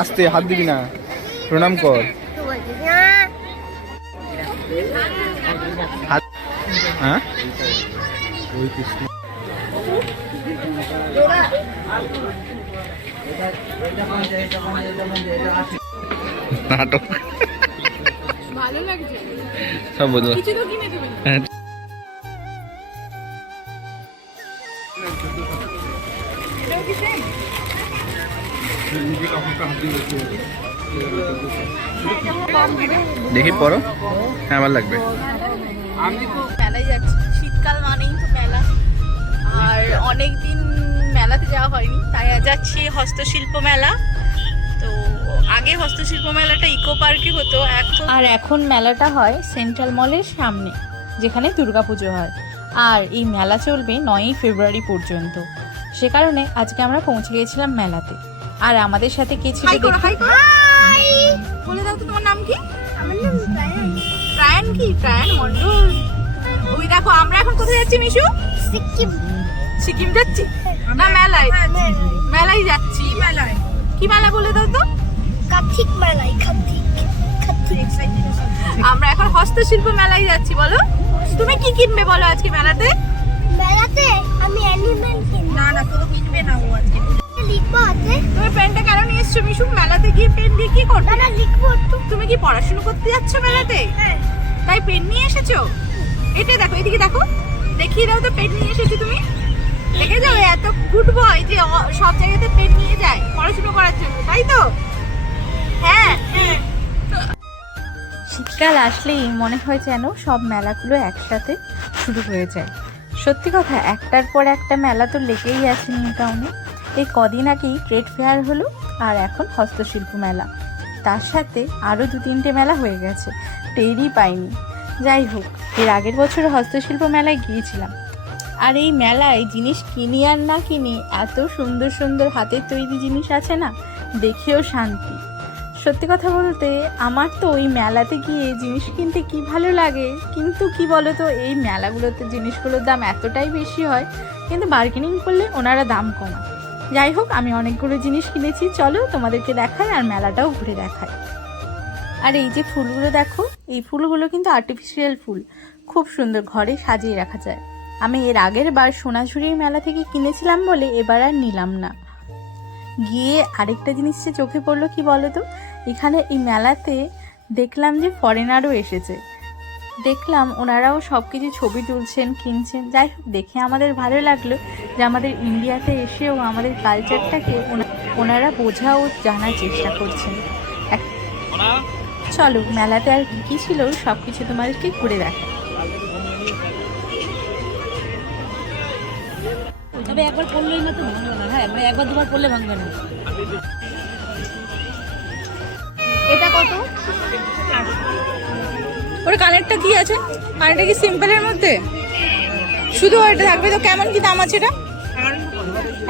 আস্তে, হাত দিবি না, প্রণাম কর। হাত, হ্যাঁ ওই কৃষ্ণ নাটক ভালো লাগছে সব বলবো। কিছু তো কিনে দিবেন। দেখি পড়ো, হ্যাঁ ভালো লাগবে। আমি তো মেলায় যাচ্ছি, শীতকাল মানেই তো মেলা, আর অনেকদিন মেলাতে যাওয়া হয়নি, তাই যাচ্ছি হস্তশিল্প মেলা। তো আগে হস্তশিল্প মেলাটা ইকো পার্কে হতো, এখন মেলাটা হয় সেন্ট্রাল মলের সামনে, যেখানে দুর্গাপুজো হয়। আর এই মেলা চলবে 9ই ফেব্রুয়ারি পর্যন্ত। সে কারণে আজকে আমরা পৌঁছে গেছিলাম মেলাতে। আর আমাদের সাথে কে ছিল বলে দাও তো, তোমার নাম কি? আমার নাম রায়ান। ট্রায়ান কি? ট্রায়ান মন্ডল। ওই দেখো আমরা এখন কোথায় যাচ্ছি মিশু? সিকিম। সিকিম যাচ্ছি না মেলায়? মেলায় যাচ্ছি। মেলায় কি মেলা বলে দাও তো? কার্তিক মেলায়। কার্তিক আমরা এখন হস্তশিল্প মেলায় যাচ্ছি। বলো তুমি কি কিনবে বলো আজকে মেলাতে? মেলাতে আমি অ্যানিমেল কিনবো। না না, কোনো কিনবে না ও আজকে। লিখবো হাতে। তুমি পেনটা কেন নিয়ে এসছো মিশু? মেলাতে গিয়ে পেন দিয়ে কি করবে? না লিখবো একটু। তুমি কি পড়াশোনা করতে যাচ্ছ মেলাতে? হ্যাঁ। তাই পেন নিয়ে এসেছো? এটা দেখো, এদিকে দেখো, দেখিয়ে দাও তো পেন নিয়ে এসেছো তুমি। দেখে যাও, এত গুড বয় যে সব জায়গাতে পেন নিয়ে যায় পড়াশোনা করার জন্য, তাই তো? হ্যাঁ। শীতকাল আসলেই মনে হয় যেন সব মেলাগুলো একসাথে শুরু হয়ে যায়। সত্যি কথা, একটার পর একটা মেলা তো লেগেই আছে নিউ টাউনে। এই কদিন আগেই ট্রেড ফেয়ার হলো, আর এখন হস্তশিল্প মেলা, তার সাথে আরও 2-3টে মেলা হয়ে গেছে, টেরই পাইনি। যাই হোক, এর আগের বছর হস্তশিল্প মেলায় গিয়েছিলাম, আর এই মেলায় জিনিস কিনি আর না কিনি, এত সুন্দর সুন্দর হাতের তৈরি জিনিস আছে না, দেখেও শান্তি। সত্যি কথা বলতে আমার তো ওই মেলাতে গিয়ে জিনিস কিনতে কি ভালো লাগে, কিন্তু কি বলতো, এই মেলাগুলোতে জিনিসগুলোর দাম এতটাই বেশি হয়, কিন্তু বার্গেনিং করলে ওনারা দাম কমায়। যাই হোক, আমি অনেকগুলো জিনিস কিনেছি, চলো তোমাদেরকে দেখাই আর মেলাটাও ঘুরে দেখাই। আর এই যে ফুলগুলো দেখো, এই ফুলগুলো কিন্তু আর্টিফিশিয়াল ফুল, খুব সুন্দর, ঘরে সাজিয়ে রাখা যায়। আমি এর আগের বার সোনাঝুরির মেলা থেকে কিনেছিলাম বলে এবার আর নিলাম না। গিয়ে আরেকটা জিনিস যে চোখে পড়লো, কি বলতো, এখানে এই মেলাতে দেখলাম যে ফরেনারও এসেছে। দেখলাম ওনারাও সব কিছু ছবি তুলছেন, কিনছেন। যাই হোক, দেখে আমাদের ভালো লাগলো যে আমাদের ইন্ডিয়াতে এসেও আমাদের কালচারটাকে ওনারা বোঝা ও জানার চেষ্টা করছেন। চলো মেলাতে আর কী ছিল সব কিছু তোমাদেরকে ঘুরে দেখা। তবে একবার পড়লেই না তো ভাঙবে না। হ্যাঁ, মানে একবার দুবার পড়লে ভাঙবে না। এটা কত? ওর কানেরটা কি আছে? কানেরটা কি সিম্পলের মধ্যে শুধু ওইটা থাকবে? তো কেমন কি দাম আছে এটা?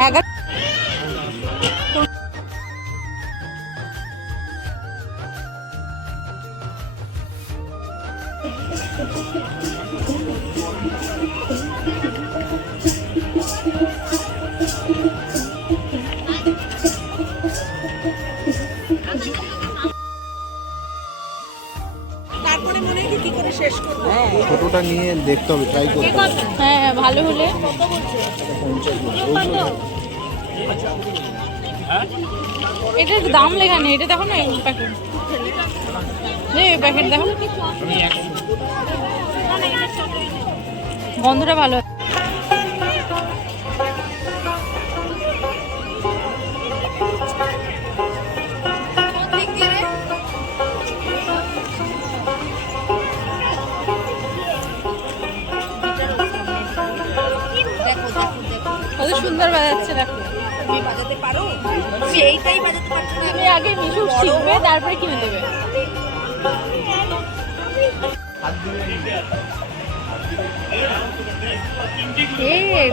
11। তারপরে মনে হয় কি করে শেষ করব? ফটোটা নিয়ে দেখতে হবে, ট্রাই করতে হবে। হ্যাঁ, ভালো হলে। এটার দাম লেখা নেই, এটা দেখো না, এই প্যাকেট, এই প্যাকেট দেখো, গন্ধটা ভালো। কত সুন্দর বাজাচ্ছে দেখো। তুমি বাজাতে পারো? তুমি এইটাই বাজাতে পারছো না? তুমি আগে মিশু শিখবে, তারপরে কিনে দেবে।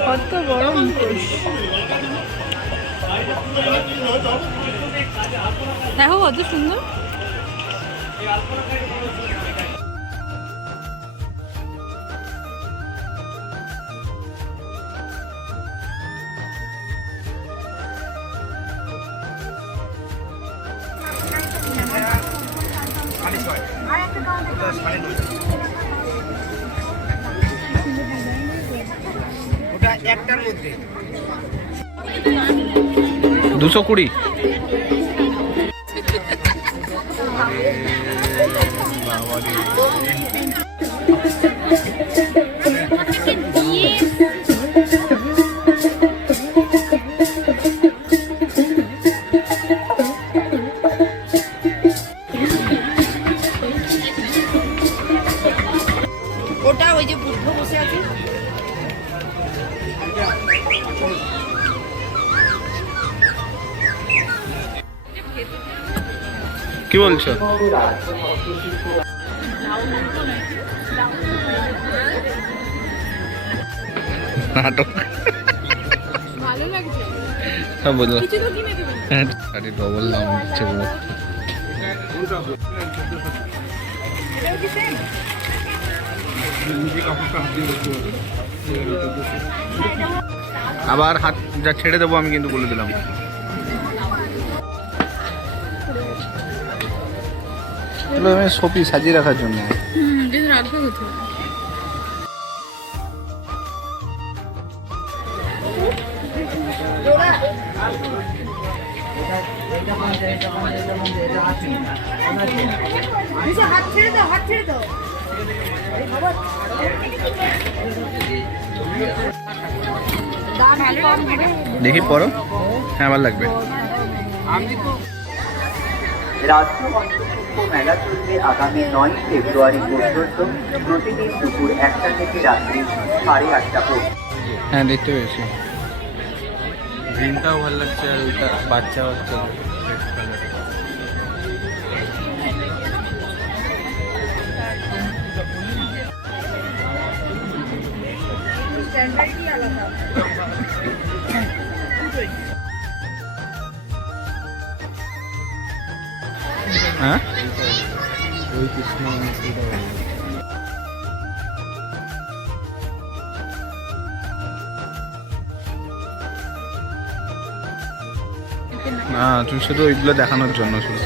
কত বড় মুখোশ দেখো, কত সুন্দর। ওটা একটার মধ্যে 220। ওটা ওই যে বুদ্ধ বসে আছে। কি বলছো? নাটক ভালো লাগছে। হ্যাঁ বুঝলাম। কিছু তো কিনে দেবেন। আরে ডবল দাম হচ্ছে পুরো। আবার হাত যা ছেড়ে দেবো আমি কিন্তু বলে দিলাম। এগুলো আমি শোপিস সাজিয়ে রাখার জন্য। যদি রাখবে কোথাও। হাত ছেড়ে দাও, হাত ছেড়ে দাও। দেখি পরো। হ্যাঁ আমার লাগবে। রাজ্য হস্তশিল্প মেলা চলবে আগামী 9 ফেব্রুয়ারি পর্যন্ত প্রতিদিন দুপুর 1টা থেকে রাত্রি 8:30 পর্যন্ত। হ্যাঁ দেখতে পেয়েছি। গ্রিনটাও ভালো লাগছে আর ওইটা বাচ্চা বাচ্চা রেড কালার। হ্যাঁ ওই কৃষ্ণ না তুমি শুধু ওইগুলো দেখানোর জন্য শুধু।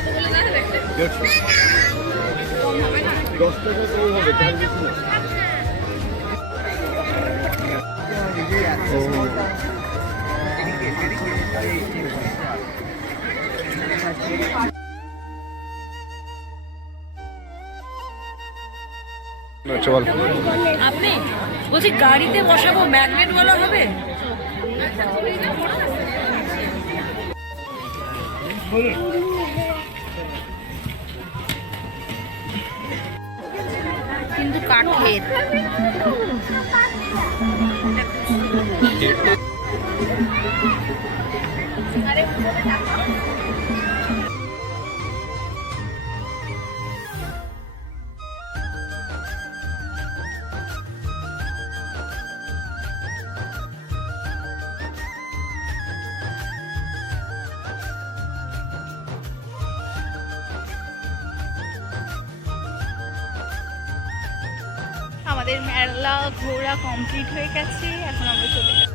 চল আপনি বলছি গাড়িতে বসাবো, ম্যাগনেট ওয়ালা হবে? কিন্তু কাঠের। আমাদের মেলা ঘোরা কমপ্লিট হয়ে গেছে, এখন আমরা চলে যাচ্ছি।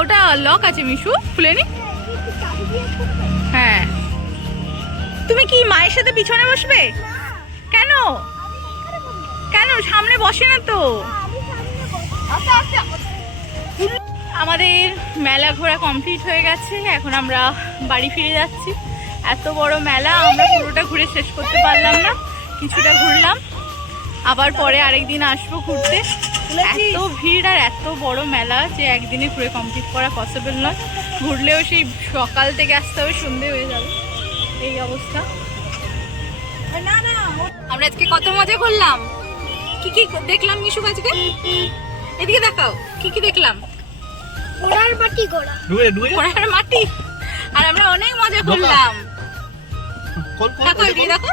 ওটা লক আছে মিশু, খুলেনি। হ্যাঁ তুমি কি মায়ের সাথে পিছনে বসবে? কেন কেন সামনে বসে না তো। আমাদের মেলা ঘোরা কমপ্লিট হয়ে গেছে, এখন আমরা বাড়ি ফিরে যাচ্ছি। এত বড় মেলা আমরা পুরোটা ঘুরে শেষ করতে পারলাম না, কিছুটা ঘুরলাম, আবার পরে আরেকদিন আসবো ঘুরতে। এত ভিড় আর এত বড় মেলা যে একদিনে ঘুরে কমপ্লিট করা পসিবল নয়। ঘুরলেও সেই সকাল থেকে আসতে হবে, সন্ধে হয়ে যাবে, এই অবস্থা। আমরা আজকে কত মজা করলাম। কি কি দেখলাম মিশু আজকে? এদিকে দেখাও কি কি দেখলাম। ঘোড়ার মাটি ঘোড়া। ঘোড়ার মাটি, আর আমরা অনেক মজা করলাম। দেখো এদিকে দেখো।